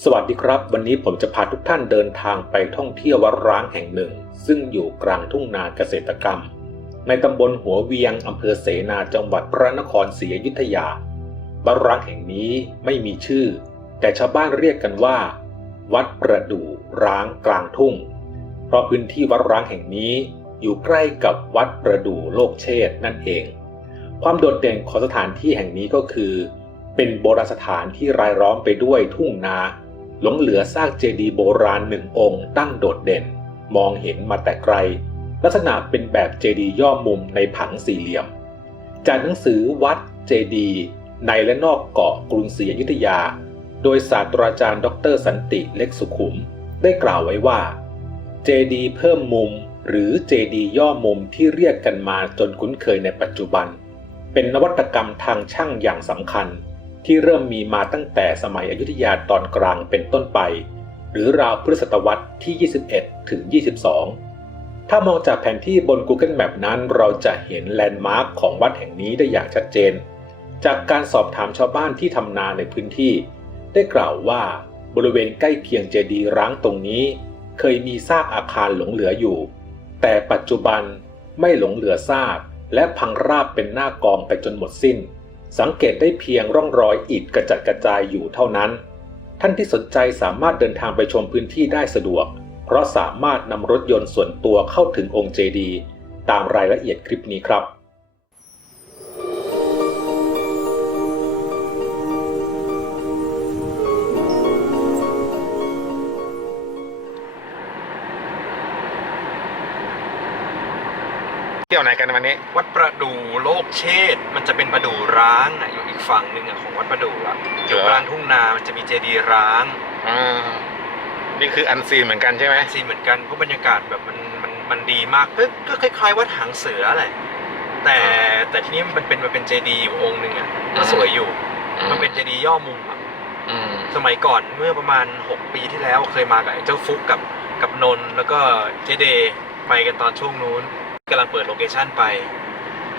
สวัสดีครับ วันนี้ผมจะพาทุกท่านเดินทางไปท่องเที่ยววัดร้างแห่งหนึ่ง ซึ่งอยู่กลางทุ่งนาเกษตรกรรม ในตำบลหัวเวียงอำเภอเสนาจังหวัดพระนครศรีอยุธยา วัดร้างแห่งนี้ไม่มีชื่อ แต่ชาวบ้านเรียกกันว่า วัดประดู่ร้างกลางทุ่ง เพราะพื้นที่วัดร้างแห่งนี้อยู่ใกล้กับวัดประดู่โลกเชษนั่นเอง ความโดดเด่นของสถานที่แห่งนี้ก็คือ เป็นโบราณสถานที่รายล้อมไปด้วยทุ่งนา หลงเหลือซากเจดีย์โบราณหนึ่งองค์ตั้งโดดเด่น มองเห็นมาแต่ไกล ลักษณะเป็นแบบเจดีย์ย่อมุมในผังสี่เหลี่ยม จากหนังสือวัดเจดีย์ในและนอกเกาะกรุงศรีอยุธยา โดยศาสตราจารย์ดอกเตอรสันติเล็กสุขุม ได้กล่าวไว้ว่า เจดีย์เพิ่มมุมหรือเจดีย์ย่อมุมที่เรียกกันมาจนคุ้นเคยในปัจจุบัน เป็นนวัตกรรมทางช่างอย่างสำคัญ ที่เริ่มมีมาตั้งแต่สมัยอยุธยาตอนกลางเป็นต้นไป หรือราวพุทธศตวรรษที่ 21 ถึง 22 ถ้ามองจากแผนที่บน Google Map นั้น เราจะเห็นแลนด์มาร์คของวัดแห่งนี้ได้อย่างชัดเจน จากการสอบถามชาวบ้านที่ทำนาในพื้นที่ ได้กล่าวว่าบริเวณใกล้เคียงเจดีย์ร้างตรงนี้ เคยมีซากอาคารหลงเหลืออยู่ แต่ปัจจุบันไม่หลงเหลือซากและพังราบเป็นหน้ากองไปจนหมดสิ้น สังเกตได้เพียงร่องรอยอิฐกระจัดกระจายอยู่เท่านั้น ท่านที่สนใจสามารถเดินทางไปชมพื้นที่ได้สะดวก เพราะสามารถนำรถยนต์ส่วนตัวเข้าถึงองค์เจดี ตามรายละเอียดคลิปนี้ครับ ที่ยวไหนกันวันนี้ วัดประดู่โลกเชษฐ์มันจะเป็นประดู่ร้างอะอยู่อีกฝั่งหนึ่งอะของวัดประดู่อะอยู่กลางทุ่งนามันจะมีเจดีย์ร้างอ่านี่คืออันซีนเหมือนกันใช่ไหมซีนเหมือนกันเพราะบรรยากาศแบบมันมันมันดีมากก็ก็คล้าย ๆ วัดหางเสือแหละแต่แต่ทีนี้มันเป็นมันเป็นเจดีย์อยู่องค์หนึ่งอะก็สวยอยู่ มันเป็นเจดีย์ย่อมุมอะอืมสมัยก่อนเมื่อประมาณ 6 ปีที่แล้วเคยมากับไอ้เจ้าฟุกกับกับนนท์แล้วก็เจเดย์ไปกันตอนช่วงนู้น กำลังเปิดโลเคชั่นไป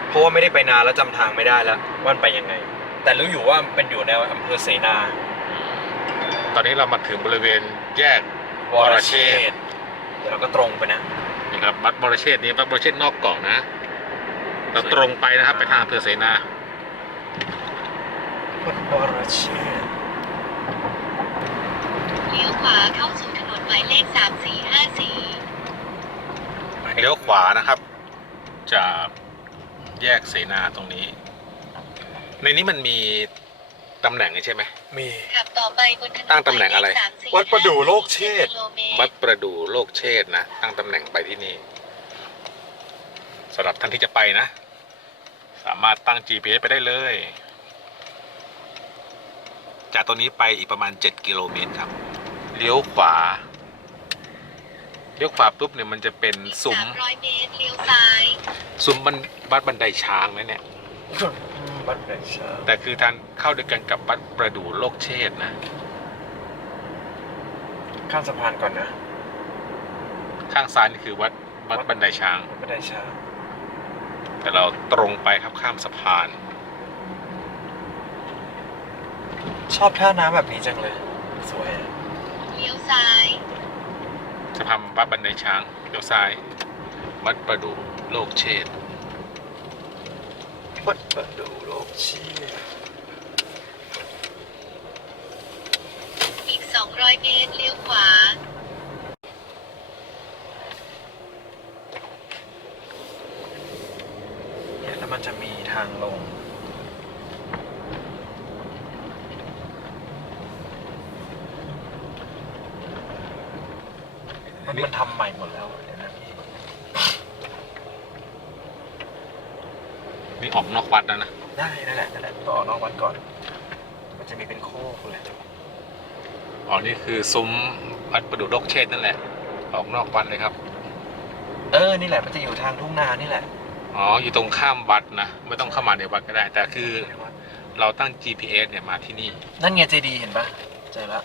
เพราะว่าไม่ได้ไปนานแล้วจำทางไม่ได้แล้วว่ามันไปยังไง แต่รู้อยู่ว่ามันเป็นอยู่ในอำเภอเสนา ตอนนี้เรามาถึงบริเวณแยก วรเชษฐ์ เดี๋ยวเราก็ตรงไปนะ นะครับวัดบรเชษฐ์นี้วัดบรเชษฐ์นอกเกาะนะ เราตรงไปนะครับ ไปทางอำเภอเสนา วัดวรเชษฐ์เลี้ยวขวาเข้าสู่ถนนหมายเลข 3454 เลี้ยวขวานะครับ จากแยกเสนาตรงนี้ ในนี้มันมีตำแหน่งใช่ไหม มี ขับต่อไปบนถนนตั้งตำแหน่งอะไรมายเลข3454วัดประดู่โลกเชษฐ์กิโลเมตร วัดประดู่โลกเชษฐ์นะ ตั้งตำแหน่งไปที่นี่สำหรับท่านที่จะไปนะ สามารถตั้ง GPS ไปได้เลย จากตรงนี้ไปอีกประมาณ 7 กิโลเมตรครับ เลี้ยวขวา เลี้ยวขวาปุ๊บเนี่ยมันจะเป็นซุ้ม300เมตรเลี้ยวซ้าย ซุ้มบันบัดบันไดช้างนะเนี่ยวัดไหนชาแต่คือทานเข้าด้วยกันกับวัดประดู่โลกเชษฐ์นะ ข้ามสะพานก่อนนะข้างซ้ายนี่คือวัดวัดบันไดช้างวัดบันไดช้าง แต่เราตรงไปครับข้ามสะพาน ชอบท่าน้ำแบบนี้จังเลย สวยอะเลี้ยวซ้าย สะพานวัดบันไดช้างเลี้ยวซ้าย วัดประดู่โลกเชษฐ์วัดประดู่โลกเชษฐ์อีก 200 เมตรเลี้ยวขวา เนี่ยแล้วมันจะมีทางลง มันมันทำใหม่หมดแล้วเดี๋ยวนะพี่นี่ออกนอกวัดแล้วนะ ได้นั่นแหละนั่นแหละต่อนอกวัดก่อน มันจะมีเป็นโคกเลยอ๋อ นี่คือซุ้มวัดประดู่โลกเชษนั่นแหละ ออกนอกวัดเลยครับ เออ นี่แหละมันจะอยู่ทางทุ่งนานี่แหละ อ๋อ อยู่ตรงข้ามวัดนะ ไม่ต้องเข้ามาในวัดก็ได้ แต่คือเราตั้ง GPS เนี่ยมาที่นี่ นั่นไงเจดีเห็นปะเจอละ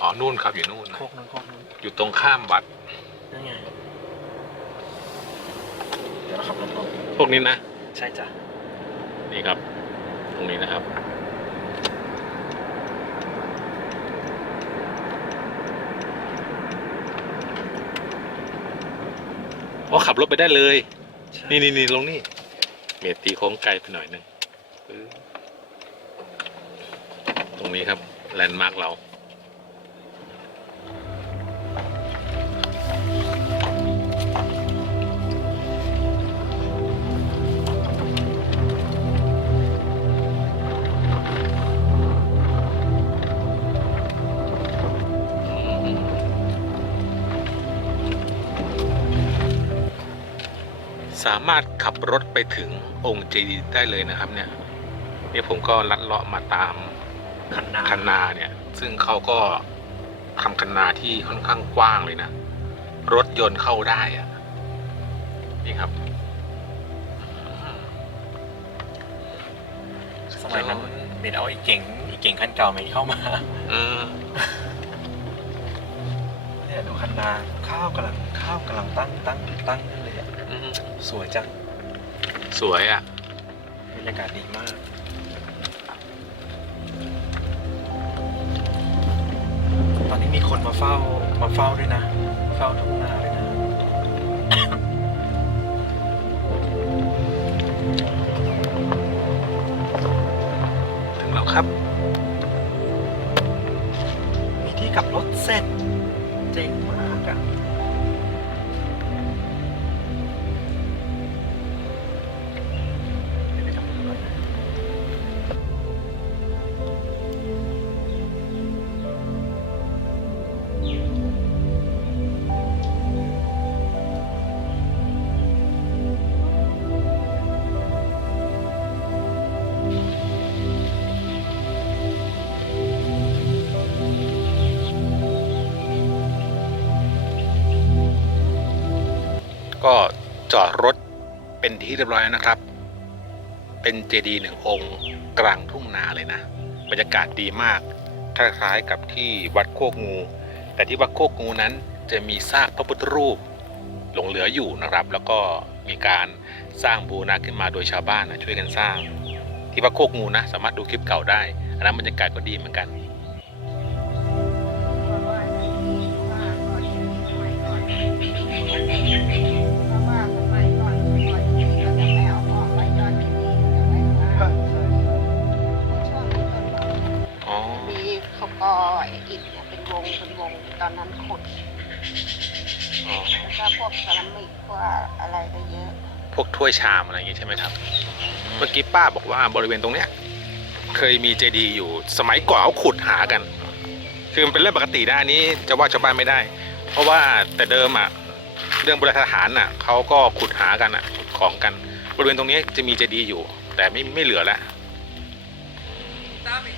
อ๋อ นู่นครับอยู่นู่นนะ โคกนึงโคกนึง อยู่ตรงข้ามวัดรเดี๋ยวเราขับรถลงพวกนี้นะ ใช่จ้ะนี่ครับ ตรงนี้นะครับ เพราขับรถไปได้เลยนี่นี่นี่ลงนี่ เมตตีโค้งไกลไปหน่อยนึงตรงนี้ครับ แลนด์มาร์กเรา สามารถขับรถไปถึงองค์เจดีย์ได้เลยนะครับเนี่ยนี่ผมก็ลัดเลาะมาตามคันนาคันนาเนี่ย ซึ่งเขาก็ทำคันนาที่ค่อนข้างกว้างเลยนะ รถยนต์เข้าได้อะนี่ครับ สมัยนั้นเบนเอาอีกเก่งอีกเก่งคันเก่าไม่เข้ามาอืมเนี่ยดูคันนาข้าวกำลังข้าวกำลังตั้งตั้งตั้งขึ้นเลยอะ อืมสวยจังสวยอะ บรรยากาศดีมาก ตอนนี้มีคนมาเฝ้ามาเฝ้าด้วยนะ เฝ้าทุ่งนาด้วยนะ ถึงแล้วครับ มีที่กลับรถเสร็จเจ๋งมากอะ เป็นที่เรียบร้อยแล้วนะครับ เป็นเจดีย์หนึ่งองค์กลางทุ่งนาเลยนะ บรรยากาศดีมากคล้ายๆกับที่วัดโคกงู แต่ที่วัดโคกงูนั้นจะมีซากพระพุทธรูปหลงเหลืออยู่นะครับ แล้วก็มีการสร้างบูรณะขึ้นมาโดยชาวบ้านนะช่วยกันสร้าง ที่วัดโคกงูนะ สามารถดูคลิปเก่าได้อันนั้นบรรยากาศก็ดีเหมือนกัน อนนั้นขุดอ๋อแล้วก็พวกเซรามิกพวกอะไรก็เยอะ พวกถ้วยชามอะไรอย่างงี้ใช่ไหมครับ เมื่อกี้ป้าบอกว่าบริเวณตรงเนี้ย เคยมีเจดีย์อยู่สมัยก่อนเขาขุดหากัน คือมันเป็นเรื่องปกติได้อันนี้จะว่าชาวบ้านไม่ได้ เพราะว่าแต่เดิมอะเรื่องโบราณสถานอะเขาก็ขุดหากันอะขุดของกัน บริเวณตรงนี้จะมีเจดีย์อยู่ แต่ไม่ไม่เหลือแล้วมี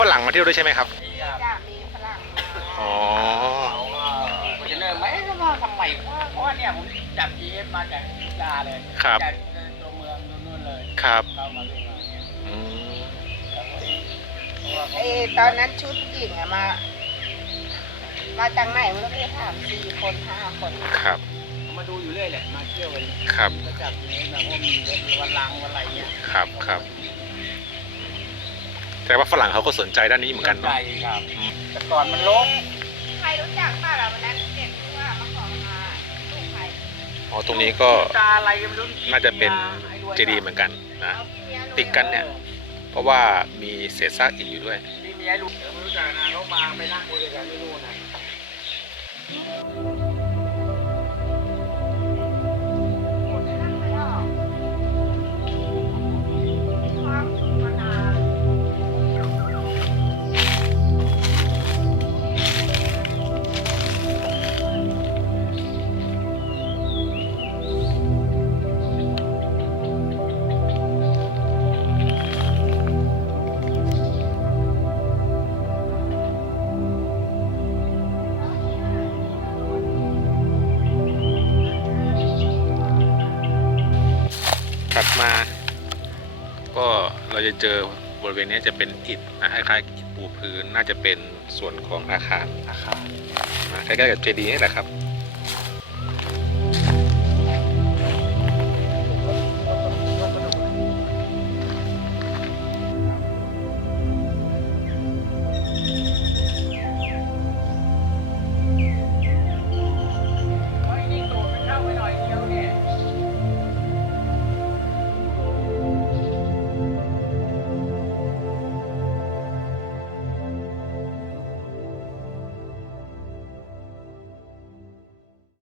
ฝรั่งมาเที่ยวด้วยใช่ไหมครับ จ้ามีฝรั่งมาอ๋อผมจะเริ่มไหมว่าทำไมว่าเพราะว่าเนี่ยผมจับ GF มาจากยุธยาเลยครับ จากตัวเมืองนู่นๆเลยครับเข้ามาเรื่องมาเนี่ยอืมเพราะว่าเอ้ตอนนั้นชุดหญิงอะมา มาจากไหนมันก็ไม่ได้ถามสี่คนห้าคนครับผมมาดูอยู่เรื่อยแหละมาเที่ยวกันครับก็จับ GF มาเพราะว่ามีวันลังวันอะไรเนี่ยครับครับ แต่ว่าฝรั่งเขาก็สนใจด้านนี้เหมือนกันใจเนาะครับ แต่ก่อนมันลกใครรู้จักป้าเราวันนั้นเด็กที่ว่ามาขอมาลูกใครอ๋อ ตรงนี้ก็ตาอะไรก็ไม่รู้น่าจะเป็นเจดีย์เหมือนกันนะติดกัน เนี่ย เพราะว่ามีเศษซากอิฐอยู่ด้วยที่มีไอ้ลูกเดี๋ยวไม่รู้จักนะเขามาไปนั่งคุยกันที่นู่นนะ มา ก็เราจะเจอบริเวณนี้จะเป็นอิฐนะคล้ายๆอิฐปูพื้นน่าจะเป็นส่วนของอาคารอาคารนะคล้ายๆกับเจดีย์นี่แหละครับ